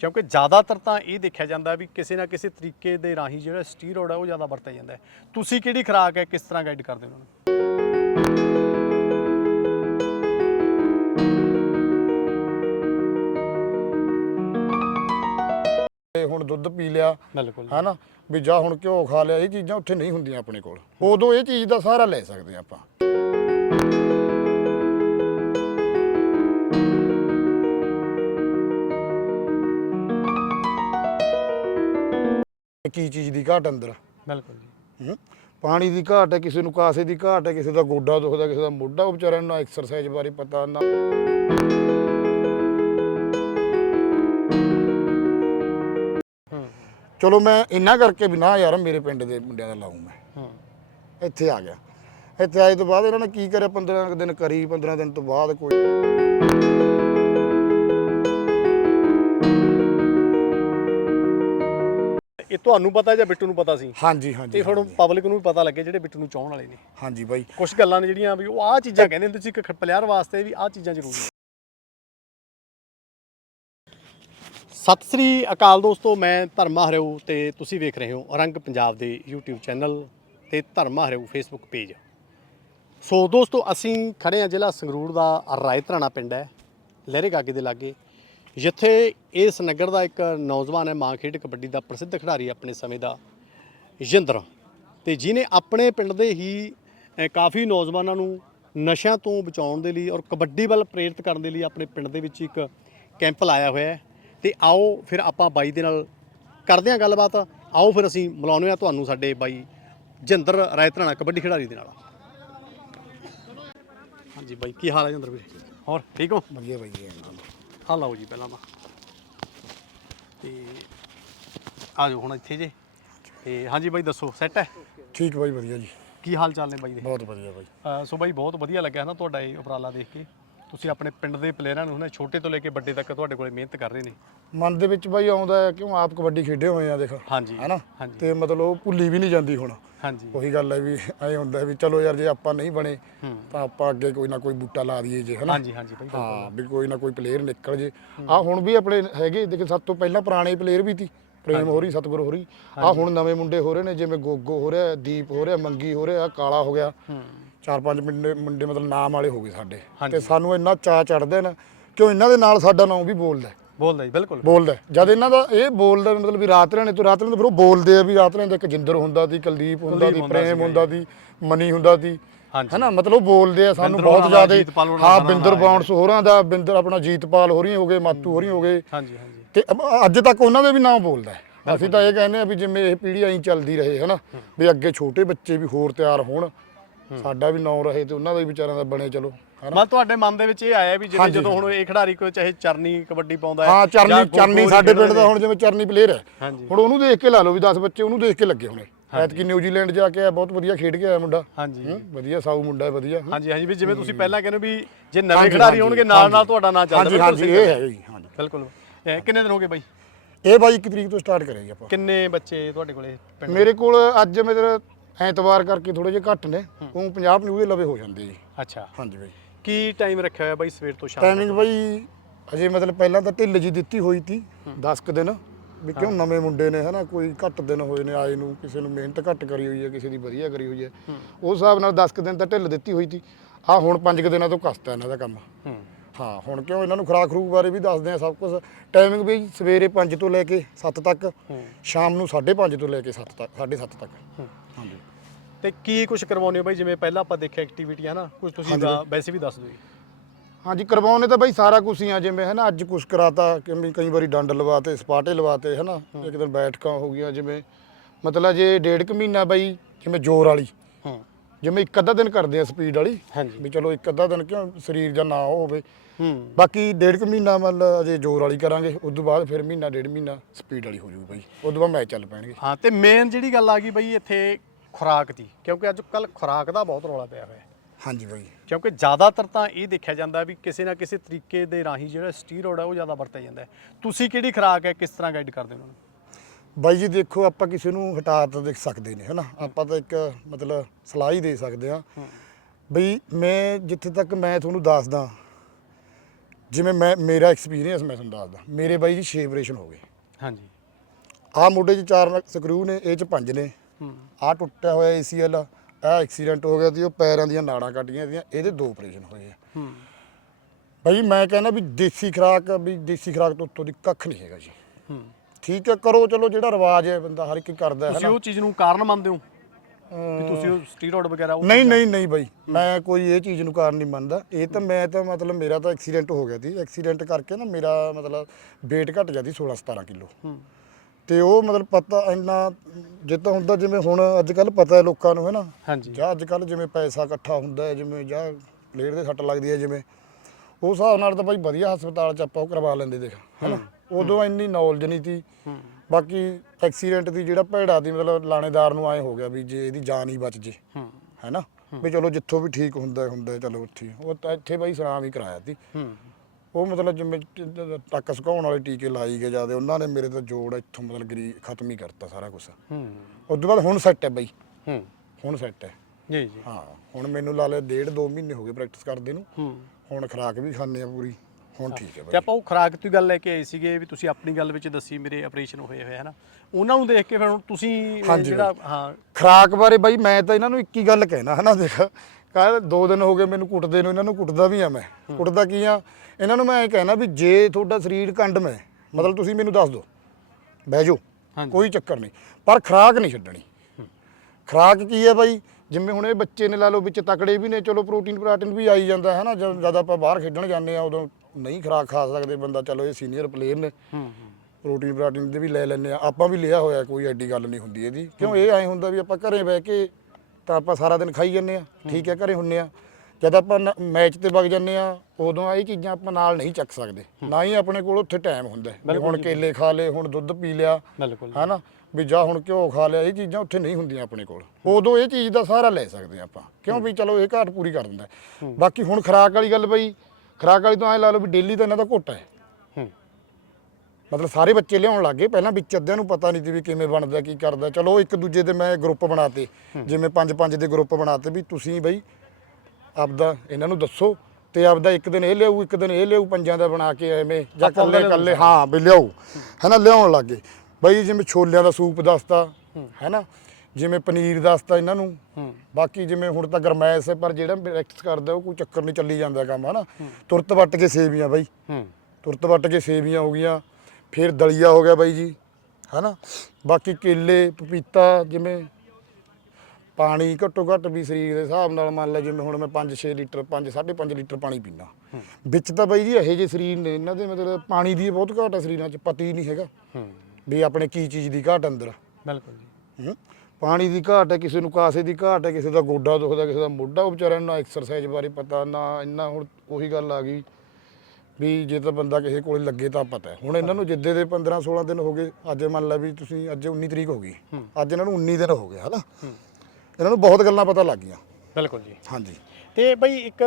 ਕਿਉਂਕਿ ਜ਼ਿਆਦਾਤਰ ਤਾਂ ਇਹ ਦੇਖਿਆ ਜਾਂਦਾ ਵੀ ਕਿਸੇ ਨਾ ਕਿਸੇ ਤਰੀਕੇ ਦੇ ਰਾਹੀਂ ਜਿਹੜਾ ਸਟੀਰੋਇਡ ਹੈ ਉਹ ਜ਼ਿਆਦਾ ਵਰਤਿਆ ਜਾਂਦਾ ਹੈ। ਤੁਸੀਂ ਕਿਹੜੀ ਖੁਰਾਕ ਹੈ ਕਿਸ ਤਰ੍ਹਾਂ ਗਾਈਡ ਕਰਦੇ ਹੋ ਉਹਨਾਂ ਨੂੰ? ਤੇ ਹੁਣ ਦੁੱਧ ਪੀ ਲਿਆ ਬਿਲਕੁਲ ਹਨਾ? ਵੀ ਜਾ ਹੁਣ ਘਿਓ ਖਾ ਲਿਆ ਇਹ ਚੀਜ਼ਾਂ ਉੱਥੇ ਨਹੀਂ ਹੁੰਦੀਆਂ ਆਪਣੇ ਕੋਲ। ਉਦੋਂ ਇਹ ਚੀਜ਼ ਦਾ ਸਹਾਰਾ ਲੈ ਸਕਦੇ ਆਪਾਂ। ਕੀ ਚੀਜ਼ ਦੀ ਘਾਟ ਅੰਦਰ। ਬਿਲਕੁਲ ਜੀ। ਹੂੰ? ਪਾਣੀ ਦੀ ਘਾਟ ਹੈ ਕਿਸੇ ਨੂੰ ਕਾਸੇ ਦੀ ਘਾਟ ਹੈ ਕਿਸੇ ਦਾ ਗੋਡਾ ਦੁਖਦਾ ਕਿਸੇ ਦਾ ਮੋਢਾ ਉਹ ਵਿਚਾਰਿਆਂ ਨੂੰ ਨਾ ਐਕਸਰਸਾਈਜ਼ ਬਾਰੇ ਪਤਾ ਨਾ ਚਲੋ ਮੈਂ ਇੰਨਾ ਕਰਕੇ ਵੀ ਨਾ ਯਾਰ ਮੇਰੇ ਪਿੰਡ ਦੇ ਮੁੰਡਿਆਂ ਦਾ ਲਾਉਂ ਮੈਂ। ਹੂੰ। ਇੱਥੇ ਆ ਗਿਆ। ਇੱਥੇ ਆਏ ਤੋਂ ਬਾਅਦ ਇਹਨਾਂ ਨੇ ਕੀ ਕਰਿਆ? 15 ਕੁ ਦਿਨ ਕਰੀ 15 ਦਿਨ ਤੋਂ ਬਾਅਦ ਕੋਈ ਇਹ ਤੁਹਾਨੂੰ ਪਤਾ ਜਾਂ ਬਿੱਟੂ ਨੂੰ ਪਤਾ ਸੀ? ਹਾਂਜੀ ਹਾਂਜੀ ਤੇ ਹੁਣ ਪਬਲਿਕ ਨੂੰ ਵੀ ਪਤਾ ਲੱਗੇ ਜਿਹੜੇ ਬਿੱਟੂ ਨੂੰ ਚਾਹਣ ਵਾਲੇ ਨੇ। ਹਾਂਜੀ ਬਾਈ। ਕੁਝ ਗੱਲਾਂ ਨੇ ਜਿਹੜੀਆਂ ਵੀ ਉਹ ਆਹ ਚੀਜ਼ਾਂ ਕਹਿੰਦੇ ਹੁੰਦੇ ਸੀ ਇੱਕ ਪਲੇਅਰ ਵਾਸਤੇ ਵੀ ਆਹ ਚੀਜ਼ਾਂ ਜ਼ਰੂਰੀ ਨੇ। ਸਤਿ ਸ੍ਰੀ ਅਕਾਲ ਦੋਸਤੋ ਮੈਂ ਧਰਮਾ ਹਰਿਓ ਤੇ ਤੁਸੀਂ ਵੇਖ ਰਹੇ ਹੋ ਰੰਗ ਪੰਜਾਬ ਦੇ YouTube ਚੈਨਲ ਤੇ ਧਰਮਾ ਹਰਿਓ Facebook ਪੇਜ ਸੋ ਦੋਸਤੋ ਅਸੀਂ ਖੜੇ ਹਾਂ ਜ਼ਿਲ੍ਹਾ ਸੰਗਰੂਰ ਦਾ ਰਾਇਤਰਾਣਾ ਪਿੰਡ ਹੈ ਲਹਿਰੇ ਗਾਗੇ ਦੇ ਲਾਗੇ। ਜਿੱਥੇ ਇਸ ਨਗਰ ਦਾ ਇੱਕ ਨੌਜਵਾਨ ਹੈ ਮਾਂ ਖੇਡ ਕਬੱਡੀ ਦਾ ਪ੍ਰਸਿੱਧ ਖਿਡਾਰੀ ਆਪਣੇ ਸਮੇਂ ਦਾ ਜਿੰਦਰ। ਤੇ ਜਿਨੇ ਆਪਣੇ ਪਿੰਡ ਦੇ ਹੀ ਕਾਫੀ ਨੌਜਵਾਨਾਂ ਨੂੰ ਨਸ਼ਿਆਂ ਤੋਂ ਬਚਾਉਣ ਦੇ ਲਈ ਔਰ ਕਬੱਡੀ ਵੱਲ ਪ੍ਰੇਰਿਤ ਕਰਨ ਦੇ ਲਈ ਆਪਣੇ ਪਿੰਡ ਦੇ ਵਿੱਚ ਇੱਕ ਕੈਂਪ ਲਾਇਆ ਹੋਇਆ ਹੈ। ਤੇ ਆਓ ਫਿਰ ਆਪਾਂ ਬਾਈ ਦੇ ਨਾਲ ਕਰਦੇ ਹਾਂ ਗੱਲਬਾਤ। ਆਓ ਫਿਰ ਅਸੀਂ ਮਿਲਾਉਂਦੇ ਹਾਂ ਤੁਹਾਨੂੰ ਸਾਡੇ ਬਾਈ ਜਿੰਦਰ ਰਾਇਤਰਾਣਾ ਕਬੱਡੀ ਖਿਡਾਰੀ ਦੇ ਨਾਲ। ਹਾਂਜੀ ਬਾਈ, ਕੀ ਹਾਲ ਹੈ ਜਿੰਦਰ ਵੀਰੇ? ਹੋਰ, ਠੀਕ ਹੋ? ਵਧੀਆ ਬਾਈ ਜੀ ਹਾਂ ਲਓ ਜੀ ਪਹਿਲਾਂ ਤਾਂ। ਤੇ ਆ ਜਾਓ ਹੁਣ ਇੱਥੇ ਜੇ। ਤੇ ਹਾਂਜੀ ਬਾਈ ਦੱਸੋ ਸੈੱਟ ਹੈ? ਠੀਕ ਬਾਈ ਵਧੀਆ ਜੀ। ਕੀ ਹਾਲ ਚਾਲ ਨੇ ਬਾਈ ਦੇ? ਬਹੁਤ ਵਧੀਆ ਬਾਈ। ਅਹ ਸੋ ਬਾਈ ਬਹੁਤ ਵਧੀਆ ਲੱਗਿਆ ਨਾ ਤੁਹਾਡਾ ਇਹ ਉਪਰਾਲਾ ਦੇਖ ਕੇ। ਤੁਸੀਂ ਆਪਣੇ ਪਿੰਡ ਦੇ ਪਲੇਅਰਾਂ ਨੂੰ ਨਾ ਛੋਟੇ ਤੋਂ ਲੈ ਕੇ ਵੱਡੇ ਤੱਕ ਤੁਹਾਡੇ ਕੋਲੇ ਮਿਹਨਤ ਕਰ ਰਹੇ ਨੇ। ਮਨ ਦੇ ਵਿੱਚ ਬਾਈ ਆਉਂਦਾ ਹੈ ਕਿਉਂ? ਆਪ ਕਬੱਡੀ ਖੇਡੇ ਹੋਏ ਆ ਦੇਖ। ਹਾਂਜੀ ਹੈਨਾ? ਹਾਂਜੀ। ਤੇ ਮਤਲਬ ਉਹ ਭੁੱਲੀ ਵੀ ਨਹੀਂ ਜਾਂਦੀ ਹੁਣ। ਹਾਂਜੀ। ਉਹੀ ਗੱਲ ਹੈ ਵੀ ਐ ਹੁੰਦਾ ਵੀ ਚਲੋ ਯਾਰ ਜੇ ਆਪਾਂ ਨਹੀਂ ਬਣੇ ਤਾਂ ਆਪਾਂ ਅੱਗੇ ਕੋਈ ਨਾ ਕੋਈ ਬੂਟਾ ਲਾ ਦਈਏ ਜੇ ਹਨਾ? ਹਾਂਜੀ ਹਾਂਜੀ ਬਾਈ ਹਾਂ ਵੀ ਕੋਈ ਨਾ ਕੋਈ ਪਲੇਅਰ ਨਿਕਲ ਜੇ। ਆ ਹੁਣ ਵੀ ਆਪਣੇ ਹੈਗੇ ਦੇਖ ਸਭ ਤੋਂ ਪਹਿਲਾਂ ਪੁਰਾਣੇ ਪਲੇਅਰ ਵੀ ਸੀ। ਪ੍ਰੇਮ ਹੋ ਰਹੀ ਸਤਗੁਰ ਹੋ ਰਹੀ ਆ ਹੁਣ ਨਵੇਂ ਮੁੰਡੇ ਹੋ ਰਹੇ ਨੇ ਜਿਵੇਂ ਗੋਗੋ ਹੋ ਰਿਹਾ ਦੀਪ ਹੋ ਰਿਹਾ ਮੰਗੀ ਹੋ ਰਿਹਾ ਕਾਲਾ ਹੋ ਗਿਆ। ਚਾਰ ਪੰਜ ਮੁੰਡੇ ਮੁੰਡੇ ਮਤਲਬ ਨਾਮ ਵਾਲੇ ਹੋ ਗਏ ਸਾਡੇ। ਤੇ ਸਾਨੂੰ ਇੰਨਾ ਚਾਅ ਚੜਦਾ ਨਾ ਕਿਉਂ ਇਹਨਾਂ ਦੇ ਨਾਲ ਸਾਡਾ ਨਾਮ ਵੀ ਬੋਲਦਾ। ਬੋਲਦਾ ਜੀ ਬਿਲਕੁਲ। ਬੋਲਦਾ। ਜਦ ਇਹਨਾਂ ਦਾ ਇਹ ਬੋਲਦਾ ਮਤਲਬ ਵੀ ਰਾਤ ਰਹਿਣੇ ਤੋਂ ਰਾਤ ਰਹਿਣੇ ਤੋਂ ਫਿਰ ਉਹ ਬੋਲਦੇ ਆ ਵੀ ਰਾਤ ਰਹਿਣੇ ਇੱਕ ਜਿੰਦਰ ਹੁੰਦਾ ਸੀ ਕੁਲਦੀਪ ਹੁੰਦਾ ਸੀ ਪ੍ਰੇਮ ਹੁੰਦਾ ਸੀ ਮਨੀ ਹੁੰਦਾ ਸੀ। ਹੈਨਾ ਮਤਲਬ ਬੋਲਦੇ ਆ ਸਾਨੂੰ ਬਹੁਤ ਦਾ, ਜ਼ਿਆਦਾ ਹਾਂ ਦਾ ਬਿੰਦਰ ਬਾਉਂਸ ਹੋਰਾਂ ਦਾ ਬਿੰਦਰ ਆਪਣਾ ਜੀਤਪਾਲ ਹੋਰੀ ਹੋ ਗਏ ਮਾਤੂ ਹੋਰੀ ਹੋ ਗਏ। ਹਾਂਜੀ ਹਾਂਜੀ। ਤੇ ਅੱਜ ਤੱਕ ਉਹਨਾਂ ਦੇ ਵੀ ਨਾਮ ਬੋਲਦਾ। ਅਸੀਂ ਤਾਂ ਇਹ ਕਹਿੰਦੇ ਆ ਵੀ ਜਿਵੇਂ ਇਹ ਪੀੜ੍ਹੀ ਐਂ ਚੱਲਦੀ ਰਹੇ ਹਨਾ। ਵੀ ਅੱਗੇ ਛੋਟੇ ਬੱਚੇ ਵੀ ਹੋਰ ਤਿਆਰ ਹੋਣ ਸਾਡਾ ਵੀ ਨਾਮ ਰਹੇ ਤੇ ਉਹਨਾਂ ਦਾ ਵੀ ਵਿਚਾਰਿਆਂ ਦਾ ਬਣੇ ਚਲੋ ਹਨਾ? ਤੁਹਾਡੇ ਮਨ ਦੇ ਵਿੱਚ ਇਹ ਆਇਆ ਵੀ ਜਿਵੇਂ ਜਦੋਂ ਹੁਣ ਇਹ ਖਿਡਾਰੀ ਕੋਈ ਚਾਹੇ ਚਰਨੀ ਕਬੱਡੀ ਪਾਉਂਦਾ ਹੈ ਹਾਂ ਜਾਂ ਚਰਨੀ ਚਰਨੀ ਸਾਡੇ ਪਿੰਡ ਦਾ ਹੁਣ ਜਿਵੇਂ ਚਰਨੀ ਪਲੇਅਰ ਹੈ। ਹਾਂਜੀ। ਹੁਣ ਉਹਨੂੰ ਦੇਖ ਕੇ ਲਾ ਲਓ ਵੀ 10 ਬੱਚੇ ਉਹਨੂੰ ਦੇਖ ਕੇ ਲੱਗੇ ਹੋਣੇ। ਐਤਕੀ ਨਿਊਜ਼ੀਲੈਂਡ ਜਾ ਕੇ ਆਇਆ ਬਹੁਤ ਵਧੀਆ ਖੇਡ ਕੇ ਆਇਆ ਮੁੰਡਾ। ਹਾਂਜੀ। ਹੂੰ, ਵਧੀਆ ਸਾਊ ਮੁੰਡਾ ਹੈ ਵਧੀਆ। ਹਾਂਜੀ ਹਾਂਜੀ ਵੀ ਜਿਵੇਂ ਤੁਸੀਂ ਪਹਿਲਾਂ ਕਹਿੰਦੇ ਹੋ ਵੀ ਜੇ ਨਵੇਂ ਹਾਂਜੀ, ਖਿਡਾਰੀ ਹੋਣਗੇ ਨਾਲ ਨਾਲ ਤੁਹਾਡਾ ਨਾਂ ਚੱਲਦਾ ਹਾਂਜੀ ਬਿਲਕੁਲ ਹਾਂਜੀ ਸਹੀ ਇਹ ਹੈ। ਜੀ ਹਾਂਜੀ। ਬਿਲਕੁਲ। ਇਹ ਕਿੰਨੇ ਦਿਨ ਹੋ ਗਏ ਬਾਈ? ਇਹ ਬਾਈ 1 ਤਰੀਕ ਤੋਂ ਸਟਾਰਟ ਕਰਿਆ ਜੀ ਆਪਾਂ। ਕਿੰਨੇ ਬੱਚੇ ਤੁਹਾਡੇ ਕੋਲੇ ਪਿੰਡ ਮੇਰੇ ਕੋਲ ਅੱਜ ਮੇਰੇ ਐਤਵਾਰ ਕਰਕੇ ਥੋੜੇ ਜਿਹੇ ਘੱਟ ਨੇ ਉਹ 50 50 ਦੇ ਲਵੇ ਹੋ ਜਾਂਦੇ ਜੀ। ਅੱਛਾ। ਹਾਂਜੀ ਬਾਈ। ਕੀ ਟਾਈਮ ਰੱਖਿਆ ਹੋਇਆ ਬਾਈ ਸਵੇਰ ਤੋਂ ਸ਼ਾਮ ਟਾਈਮਿੰਗ ਬਾਈ ਅਜੇ ਮਤਲਬ ਪਹਿਲਾਂ ਤਾਂ ਢਿੱਲ ਜੀ ਦਿੱਤੀ ਹੋਈ ਤੀ 10 ਕੁ ਦਿਨ। ਵੀ ਕਿਉਂ ਨਵੇਂ ਮੁੰਡੇ ਨੇ ਹਨਾ ਕੋਈ ਘੱਟ ਦਿਨ ਹੋਏ ਨੇ ਆਏ ਨੂੰ ਕਿਸੇ ਨੂੰ ਮਿਹਨਤ ਘੱਟ ਕਰੀ ਹੋਈ ਹੈ ਕਿਸੇ ਦੀ ਵਧੀਆ ਕਰੀ ਹੋਈ ਹੈ। ਉਸ ਹਿਸਾਬ ਨਾਲ 10 ਕੁ ਦਿਨ ਤਾਂ ਢਿੱਲ ਦਿੱਤੀ ਹੋਈ ਤੀ। ਆ ਹੁਣ 5 ਕੁ ਦਿਨਾਂ ਤੋਂ ਕਸਤਾ ਇਹਨਾਂ ਦਾ ਕੰਮ। ਹੂੰ। ਹਾਂ ਹੁਣ ਕਿਉਂ ਇਹਨਾਂ ਨੂੰ ਖੁਰਾਕ ਖਰੂਕ ਬਾਰੇ ਵੀ ਦੱਸਦੇ ਆ ਸਭ ਕੁਝ ਟਾਈਮਿੰਗ ਵੀ ਸਵੇਰੇ 5 ਤੋਂ ਲੈ ਕੇ 7 ਤੱਕ ਸ਼ਾਮ ਨੂੰ 5:30 ਤੋਂ ਲੈ ਕੇ 7 ਤੱਕ 7:30 ਤੱਕ। ਹਾਂਜੀ। ਤੇ ਕੀ ਕੁਝ ਕਰਵਾਉਂਦੇ ਹੋ ਬਾਈ? ਜਿਵੇਂ ਪਹਿਲਾਂ ਆਪਾਂ ਦੇਖਿਆ ਐਕਟੀਵਿਟੀ ਹੈ ਨਾ ਕੁਝ ਤੁਸੀਂ ਦਾ- ਵੈਸੇ ਵੀ ਦੱਸ ਦਿਓ ਜੀ। ਹਾਂਜੀ ਕਰਵਾਉਣੇ ਤਾਂ ਬਾਈ ਸਾਰਾ ਕੁਝ ਹੀ ਆ ਜਿਵੇਂ ਹੈ ਨਾ ਅੱਜ ਕੁਛ ਕਰਾਤਾ ਕਿਵੇਂ ਕਈ ਵਾਰੀ ਡੰਡ ਲਵਾਤੇ ਸਪਾਟੇ ਲਵਾਤੇ ਹੈ ਨਾ ਇੱਕ ਦਿਨ ਬੈਠਕਾਂ ਹੋ ਗਈਆਂ ਜਿਵੇਂ ਮਤਲਬ ਜੇ ਡੇਢ ਕੁ ਮਹੀਨਾ ਬਾਈ ਜਿਵੇਂ ਜ਼ੋਰ ਵਾਲੀ। ਹੂੰ। ਜਿਵੇਂ ਇੱਕ ਅੱਧਾ ਦਿਨ ਕਰਦੇ ਆ ਸਪੀਡ ਵਾਲੀ ਹਾਂਜੀ। ਵੀ ਚਲੋ ਇੱਕ ਅੱਧਾ ਦਿਨ ਕਿਉਂ ਸਰੀਰ ਜਾਂ ਨਾ ਉਹ ਹੋਵੇ। ਹੂੰ। ਬਾਕੀ ਡੇਢ ਕੁ ਮਹੀਨਾ ਮਤਲਬ ਅਜੇ ਜ਼ੋਰ ਵਾਲੀ ਕਰਾਂਗੇ ਉਸ ਤੋਂ ਬਾਅਦ ਫਿਰ ਮਹੀਨਾ ਡੇਢ ਮਹੀਨਾ ਸਪੀਡ ਵਾਲੀ ਹੋ ਜੂਗੀ ਬਾਈ। ਉਸ ਤੋਂ ਬਾਅਦ ਮੈਚ ਚੱਲ ਪੈਣਗੇ। ਹਾਂ ਤੇ ਮੇਨ ਜਿਹੜੀ ਗੱਲ ਆ ਗਈ ਬਾਈ ਇੱਥੇ ਖੁਰਾਕ ਦੀ ਕਿਉਂਕਿ ਅੱਜ ਕੱਲ ਖੁਰਾਕ ਦਾ ਬਹੁਤ ਰੌਲਾ ਪਿਆ ਹੋਇਆ ਹੈ। ਹਾਂਜੀ ਬਾਈ। ਕਿਉਂਕਿ ਜ਼ਿਆਦਾਤਰ ਤਾਂ ਇਹ ਦੇਖਿਆ ਜਾਂਦਾ ਵੀ ਕਿਸੇ ਨਾ ਕਿਸੇ ਤਰੀਕੇ ਦੇ ਰਾਹੀਂ ਜਿਹੜਾ ਸਟੀਰੋਇਡ ਹੈ ਉਹ ਜ਼ਿਆਦਾ ਵਰਤਿਆ ਜਾਂਦਾ ਹੈ। ਤੁਸੀਂ ਕਿਹੜੀ ਖੁਰਾਕ ਹੈ ਕਿਸ ਤਰ੍ਹਾਂ ਗਾਈਡ ਕਰਦੇ ਉਹਨਾਂ ਨੂੰ? ਬਾਈ ਜੀ ਦੇਖੋ ਆਪਾਂ ਕਿਸੇ ਨੂੰ ਹਟਾ ਤਾਂ ਦੇਖ ਸਕਦੇ ਨੇ ਹਨਾ? ਆਪਾਂ ਤਾਂ ਇੱਕ ਮਤਲਬ ਸਲਾਹ ਹੀ ਦੇ ਸਕਦੇ ਆ ਬਈ ਮੈਂ ਜਿੱਥੇ ਤੱਕ ਮੈਂ ਤੁਹਾਨੂੰ ਦੱਸਦਾ ਜਿਵੇਂ ਮੈਂ ਮੇਰਾ ਐਕਸਪੀਰੀਅੰਸ ਮੈਂ ਤੁਹਾਨੂੰ ਦੱਸਦਾ। ਮੇਰੇ ਬਾਈ ਜੀ 6 ਆਪਰੇਸ਼ਨ ਹੋ ਗਏ। ਹਾਂਜੀ। ਆਹ ਮੋਢੇ 'ਚ ਚਾਰ ਸਕਰੂ ਨੇ ਇਹ 'ਚ ਪੰਜ ਨੇ। ਆਹ ਟੁੱਟਿਆ ਹੋਇਆ ਏਸੀਐਲ ਆ ਐਕਸੀਡੈਂਟ ਹੋ ਗਿਆ ਸੀ ਉਹ ਪੈਰਾਂ ਦੀਆਂ ਨਾੜਾਂ ਕੱਟੀਆਂ ਦੀਆਂ ਇਹਦੇ ਦੋ ਆਪਰੇਸ਼ਨ ਹੋਏ ਆ। ਹੂੰ। ਭਾਈ ਮੈਂ ਕਹਿੰਦਾ ਵੀ ਦੇਸੀ ਖੁਰਾਕ ਵੀ ਦੇਸੀ ਖੁਰਾਕ ਤੋਂ ਉੱਤੋਂ ਦੀ ਕੱਖ ਨਹੀਂ ਹੈਗਾ ਜੀ। ਹੂੰ। ਠੀਕ ਹੈ ਕਰੋ ਚਲੋ ਜਿਹੜਾ ਰਿਵਾਜ ਹੈ ਬੰਦਾ ਹਰ ਇੱਕ ਕਰਦਾ ਹੈ ਤੁਸੀਂ ਉਹ ਚੀਜ਼ ਨੂੰ ਕਾਰਨ ਮੰਨਦੇ ਹੋ? ਕਿ ਤੁਸੀਂ ਉਹ ਸਟੀਰੋਇਡ ਵਗੈਰਾ ਉਹ ਨਹੀਂ ਨਹੀਂ ਨਹੀਂ ਬਾਈ ਮੈਂ ਕੋਈ ਇਹ ਚੀਜ਼ ਨੂੰ ਕਾਰਨ ਨਹੀਂ ਮੰਨਦਾ। ਇਹ ਤਾਂ ਮੈਂ ਤਾਂ ਮਤਲਬ ਮੇਰਾ ਤਾਂ ਐਕਸੀਡੈਂਟ ਹੋ ਗਿਆ ਸੀ। ਐਕਸੀਡੈਂਟ ਕਰਕੇ ਨਾ ਮੇਰਾ ਮਤਲਬ weight ਘਟ ਗਿਆ ਸੀ 16 17 ਕਿਲੋ। ਹੂੰ। ਤੇ ਉਹ ਮਤਲਬ ਪਤਾ ਇੰਨਾ ਜਿੱਦਾਂ ਹੁੰਦਾ ਜਿਵੇਂ ਹੁਣ ਅੱਜ ਕੱਲ ਪਤਾ ਹੈ ਲੋਕਾਂ ਨੂੰ ਹੈ ਨਾ ਹਾਂਜੀ। ਜਾਂ ਅੱਜ ਕੱਲ ਜਿਵੇਂ ਪੈਸਾ ਇਕੱਠਾ ਹੁੰਦਾ ਹੈ ਜਿਵੇਂ ਜਾਂ ਪਲੇਟ ਦੇ ਸੱਟ ਲੱਗਦੀ ਹੈ ਜਿਵੇਂ ਉਸ ਹਿਸਾਬ ਨਾਲ ਤਾਂ ਬਾਈ ਵਧੀਆ ਹਸਪਤਾਲ ਚ ਆਪਾਂ ਉਹ ਕਰਵਾ ਲੈਂਦੇ ਦੇਖ ਹੈਨਾ? ਉਦੋਂ ਇੰਨੀ ਨੌਲੇਜ ਨਹੀਂ ਸੀ। ਬਾਕੀ ਐਕਸੀਡੈਂਟ ਦੀ ਜਿਹੜਾ ਭੈੜਾ ਦੀ ਮਤਲਬ ਲਾਣੇਦਾਰ ਨੂੰ ਆਏ ਹੋ ਗਿਆ ਵੀ ਜੇ ਇਹਦੀ ਜਾਨ ਹੀ ਬਚ ਜੇ ਹੂੰ। ਹੈਨਾ? ਵੀ ਚਲੋ ਜਿੱਥੋਂ ਵੀ ਠੀਕ ਹੁੰਦਾ ਹੁੰਦਾ ਚਲੋ ਉੱਥੇ। ਉਹ ਤਾਂ ਇੱਥੇ ਬਾਈ ਸਰਾਮ ਹੀ ਕਰਾਇਆ ਸੀ। ਉਹ ਮਤਲਬ ਜਿਵੇਂ ਟੱਕ ਸੁਕਾਉਣ ਵਾਲੇ ਟੀਕੇ ਲਾਈ ਗਏ ਜਿਆਦੇ ਉਹਨਾਂ ਨੇ ਮੇਰੇ ਤਾਂ ਜੋੜ ਇੱਥੋਂ ਮਤਲਬ ਗਰੀ ਖਤਮ ਹੀ ਕਰਤਾ ਸਾਰਾ ਕੁਝ ਹੂੰ। ਉਸ ਤੋਂ ਬਾਅਦ ਹੁਣ ਸੈੱਟ ਹੈ ਬਾਈ। ਹੂੰ। ਹੁਣ ਸੈੱਟ ਹੈ। ਜੀ ਜੀ। ਹਾਂ ਹੁਣ ਮੈਨੂੰ ਲਾ ਲੈ ਡੇਢ ਦੋ ਮਹੀਨੇ ਹੋ ਗਏ ਪ੍ਰੈਕਟਿਸ ਕਰਦੇ ਨੂੰ। ਹੂੰ। ਹੁਣ ਖੁਰਾਕ ਵੀ ਖਾਂਦੇ ਆ ਪੂਰੀ। ਹੁਣ ਠੀਕ ਹੈ ਤੇ ਬਾਈ। ਆਪਾਂ ਉਹ ਖੁਰਾਕ ਦੀ ਗੱਲ ਲੈ ਕੇ ਆਏ ਸੀਗੇ ਵੀ ਤੁਸੀਂ ਆਪਣੀ ਗੱਲ ਵਿੱਚ ਦੱਸੀ ਮੇਰੇ ਆਪਰੇਸ਼ਨ ਹੋਏ ਹੋਏ ਹਨਾ? ਉਹਨਾਂ ਨੂੰ ਦੇਖ ਕੇ ਫਿਰ ਹੁਣ ਤੁਸੀਂ ਜਿਹੜਾ ਹਾਂ। ਖੁਰਾਕ ਬਾਰੇ ਬਾਈ ਮੈਂ ਤਾਂ ਇਹਨਾਂ ਨੂੰ ਇੱਕ ਹੀ ਗੱਲ ਕਹਿਣਾ ਹਨਾ ਦੇਖ। ਕੱਲ ਦੋ ਦਿਨ ਹੋ ਗਏ ਮੈਨੂੰ ਕੁੱਟਦੇ ਨੂੰ ਇਹਨਾਂ ਨੂੰ ਕੁੱਟਦਾ ਵੀ ਆ ਮੈਂ। ਕੁੱਟਦਾ ਕੀ ਆ? ਇਹਨਾਂ ਨੂੰ ਮੈਂ ਇਹ ਕਹਿਣਾ ਵੀ ਜੇ ਤੁਹਾਡਾ ਸਰੀਰ ਕੰਡਮ ਹੈ ਮਤਲਬ ਤੁਸੀਂ ਮੈਨੂੰ ਦੱਸ ਦਿਓ ਬਹਿ ਜਾਓ। ਕੋਈ ਚੱਕਰ ਨਹੀਂ। ਪਰ ਖੁਰਾਕ ਨਹੀਂ ਛੱਡਣੀ। ਖੁਰਾਕ ਕੀ ਹੈ ਬਾਈ? ਜਿਵੇਂ ਹੁਣ ਇਹ ਬੱਚੇ ਨੇ ਲਾ ਲਓ ਵਿੱਚ ਤਕੜੇ ਵੀ ਨੇ ਚਲੋ ਪ੍ਰੋਟੀਨ ਪ੍ਰਾਟੀਨ ਵੀ ਆਈ ਜਾਂਦਾ ਹੈ ਨਾ ਜਦ ਜਦ ਆਪਾਂ ਬਾਹਰ ਖੇਡਣ ਜਾਂਦੇ ਆ ਉਦੋਂ ਨਹੀਂ ਖੁਰਾਕ ਖਾ ਸਕਦੇ ਬੰਦਾ ਚਲੋ ਇਹ ਸੀਨੀਅਰ ਪਲੇਅਰ ਨੇ। ਪ੍ਰੋਟੀਨ ਪ੍ਰਾਟੀਨ ਦੇ ਵੀ ਲੈ ਲੈਂਦੇ ਆ। ਆਪਾਂ ਵੀ ਲਿਆ ਹੋਇਆ ਕੋਈ ਐਡੀ ਗੱਲ ਨਹੀਂ ਹੁੰਦੀ ਇਹਦੀ। ਕਿਉਂ? ਇਹ ਐ ਹੁੰਦਾ ਵੀ ਆਪਾਂ ਘਰੇ ਬਹਿ ਕੇ ਤਾਂ ਆਪਾਂ ਸਾਰਾ ਦਿਨ ਖਾਈ ਜੰਨੇ ਆ ਠੀਕ ਹੈ ਘਰੇ ਹੁੰਨੇ ਆ ਜਦ ਆਪਾਂ ਮੈਚ ਤੇ ਵਗ ਜੰਨੇ ਆ ਉਦੋਂ ਇਹ ਚੀਜ਼ਾਂ ਆਪਾਂ ਨਾਲ ਨਹੀਂ ਚੱਕ ਸਕਦੇ। ਨਾ ਹੀ ਆਪਣੇ ਕੋਲ ਉੱਥੇ ਟਾਈਮ ਹੁੰਦਾ। ਵੀ ਹੁਣ ਕੇਲੇ ਖਾ ਲਏ ਹੁਣ ਦੁੱਧ ਪੀ ਲਿਆ ਹਨਾ? ਵੀ ਜਾ ਹੁਣ ਘਿਓ ਖਾ ਲਿਆ ਇਹ ਚੀਜ਼ਾਂ ਉੱਥੇ ਨਹੀਂ ਹੁੰਦੀਆਂ ਆਪਣੇ ਕੋਲ। ਉਦੋਂ ਇਹ ਚੀਜ਼ ਦਾ ਸਹਾਰਾ ਲੈ ਸਕਦੇ ਆਪਾਂ। ਕਿਉਂ ਵੀ ਚਲੋ ਇਹ ਘਾਟ ਪੂਰੀ ਕਰ ਦਿੰਦਾ। ਬਾਕੀ ਹੁਣ ਖੁਰਾਕ ਵਾਲੀ ਗੱਲ ਬਈ ਖੁਰਾਕ ਵਾਲੀ ਤਾਂ ਐ ਲਾ ਲਓ ਵੀ ਡੇਲੀ ਤਾਂ ਇਹਨਾਂ ਦਾ ਘੋਟਾ ਹੂੰ। ਮਤਲਬ ਸਾਰੇ ਬੱਚੇ ਲਿਆਉਣ ਲੱਗੇ ਪਹਿਲਾਂ ਵਿੱਚ ਅੱਧਿਆਂ ਨੂੰ ਪਤਾ ਨਹੀਂ ਸੀ ਵੀ ਕਿਵੇਂ ਬਣਦਾ ਕੀ ਕਰਦਾ। ਚਲੋ ਇੱਕ ਦੂਜੇ ਦੇ ਮੈਂ ਗਰੁੱਪ ਬਣਾਤੇ। ਜਿਵੇਂ ਪੰਜ ਪੰਜ ਦੇ ਗਰੁੱਪ ਬਣਾਤੇ ਵੀ ਤੁਸੀਂ ਬਈ ਆਪਦਾ ਇਹਨਾਂ ਨੂੰ ਦੱਸੋ ਤੇ ਆਪਦਾ ਇੱਕ ਦਿਨ ਇਹ ਲਿਆਊ ਇੱਕ ਦਿਨ ਇਹ ਲਿਆਊ ਪੰਜਾਂ ਦਾ ਬਣਾ ਕੇ ਐਵੇਂ ਜਾਂ ਕੱਲੇ ਕੱਲੇ ਹਾਂ ਵੀ ਲਿਆਊ। ਹੈਨਾ ਲਿਆਉਣ ਲੱਗੇ ਬਈ ਜਿਵੇਂ ਛੋਲਿਆਂ ਦਾ ਸੂਪ ਦੱਸਤਾ ਹੈਨਾ। ਜਿਵੇਂ ਪਨੀਰ ਦੱਸਤਾ ਇਹਨਾਂ ਨੂੰ। ਬਾਕੀ ਜਿਵੇਂ ਹੁਣ ਤਾਂ ਗਰਮੈਸ਼ ਹੈ ਪਰ ਜਿਹੜਾ ਪ੍ਰੈਕਟਿਸ ਕਰਦਾ ਉਹ ਕੋਈ ਚੱਕਰ ਨਹੀਂ ਚੱਲੀ ਜਾਂਦਾ ਕੰਮ ਹਨਾ। ਤੁਰਤ ਵੱਟ ਕੇ ਸੇਵੀਆਂ ਬਈ। ਤੁਰਤ ਵੱਟ ਕੇ ਸੇਵੀਆਂ ਹੋ ਗਈਆਂ। ਫਿਰ ਦਲੀਆ ਹੋ ਗਿਆ ਬਾਈ ਜੀ ਹਨਾ? ਬਾਕੀ ਕੇਲੇ ਪਪੀਤਾ ਜਿਵੇਂ ਪਾਣੀ ਘੱਟੋ ਘੱਟ ਵੀ ਸਰੀਰ ਦੇ ਹਿਸਾਬ ਨਾਲ ਮੰਨ ਲੈ ਜਿਵੇਂ ਹੁਣ ਮੈਂ 5-6 ਲੀਟਰ 5 5.5 ਲੀਟਰ ਪਾਣੀ ਪੀਣਾ ਵਿੱਚ ਤਾਂ ਬਾਈ ਜੀ ਇਹੋ ਜਿਹੇ ਸਰੀਰ ਨੇ ਇਹਨਾਂ ਦੇ ਮਤਲਬ ਪਾਣੀ ਦੀ ਬਹੁਤ ਘਾਟ ਹੈ ਸਰੀਰਾਂ 'ਚ ਪਤੀ ਨਹੀਂ ਹੈਗਾ। ਵੀ ਆਪਣੇ ਕੀ ਚੀਜ਼ ਦੀ ਘਾਟ ਅੰਦਰ। ਬਿਲਕੁਲ ਜੀ। ਪਾਣੀ ਦੀ ਘਾਟ ਹੈ ਕਿਸੇ ਨੂੰ ਕਾਸੇ ਦੀ ਘਾਟ ਹੈ ਕਿਸੇ ਦਾ ਗੋਡਾ ਦੁਖਦਾ ਕਿਸੇ ਦਾ ਮੋਢਾ ਵਿਚਾਰਿਆਂ ਨਾ ਐਕਸਰਸਾਈਜ਼ ਬਾਰੇ ਪਤਾ ਨਾ ਇੰਨਾ ਹੁਣ ਉਹੀ ਗੱਲ ਆ ਗਈ। ਵੀ ਜੇ ਤਾਂ ਬੰਦਾ ਕਿਸੇ ਕੋਲੇ ਲੱਗੇ ਤਾਂ ਪਤਾ ਹੈ। ਹੁਣ ਇਹਨਾਂ ਨੂੰ ਜਿੱਦੇ ਦੇ 15 16 ਦਿਨ ਹੋ ਗਏ ਅੱਜ ਮੰਨ ਲਾ ਵੀ ਤੁਸੀਂ ਅੱਜ 19 ਤਰੀਕ ਹੋ ਗਈ। ਅੱਜ ਇਹਨਾਂ ਨੂੰ 19 ਦਿਨ ਹੋ ਗਏ ਹਨਾ? ਇਹਨਾਂ ਨੂੰ ਬਹੁਤ ਗੱਲਾਂ ਪਤਾ ਲੱਗ ਗਈਆਂ। ਬਿਲਕੁਲ ਜੀ। ਹਾਂਜੀ। ਤੇ ਬਈ ਇੱਕ